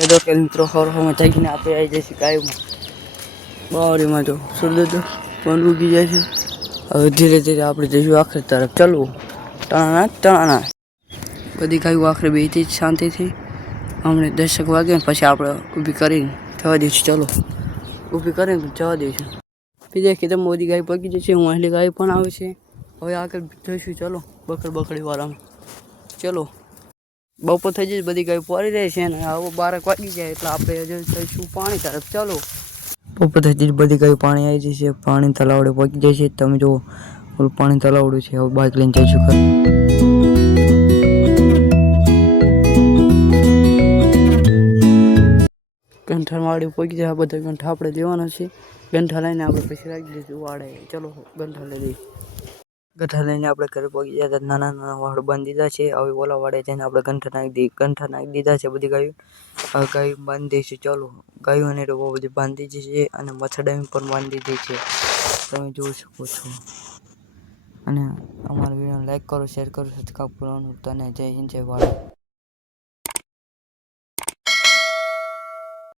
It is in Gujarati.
એ તો કે મિત્રો ખોરમાં જાગીને આપણે આવી જઈશું ગાયમાં બાવરીમાં જો સૂર્ય તો પણ ઉગી જાય છે. હવે ધીરે ધીરે આપણે જઈશું આખરી તરફ ચાલવું ટણાના બધી ગાયું આખરે બેથી જ શાંતિથી હમણાં 10 વાગે ને પછી આપણે ઊભી કરીને જવા દઈશું. ચલો ઊભી કરીને જવા દઈશું. બીજા કીધું મોદી ગાય પગી જશે. હું પહેલી ગાય પણ આવે છે. હવે આગળ જઈશું. ચલો બકડી વાળામાં ચલો. બપોર થઈ જશે બધી ગાય પડી રહી છે ને હવે 12 વાગી જાય એટલે આપણે હજુ જઈશું પાણી તરફ. ચલો બપોર થઈ જશે બધી ગાય પાણી આવી જશે. પાણી તલાવડે પહોંચી જાય છે. તમે જો પાણી તલાવડું છે. હવે બાઇક લઈને જઈશું ખરું. ગંઠાવાડી પહોંચી જાય. બધા ગંઠા આપણે લેવાના છે. ગંઠા લઈને આપણે પછી રાખી દઈશું વાડે. ચલો ગંઠા લઈ લઈએ. ગંઠા લઈને આપણે ઘરે પહોંચી જાય. નાના વાડ બાંધી દીધા છે. હવે ઓલા વાડે જઈને આપણે ગંઠા નાખી દીધા છે બધી ગાયો. હવે ગાયો બાંધી દઈશું. ચલો ગાયોને તો બહુ બધી બાંધી દીધી છે અને મચ્છરદાની પણ બાંધી દીધી છે. તમે જોઈ શકો છો. અને અમારા વિડીયોને લાઈક કરો, શેર કરો, સબસ્ક્રાઈબ કરવાનું. તને જય હિન્દ જય ભારત.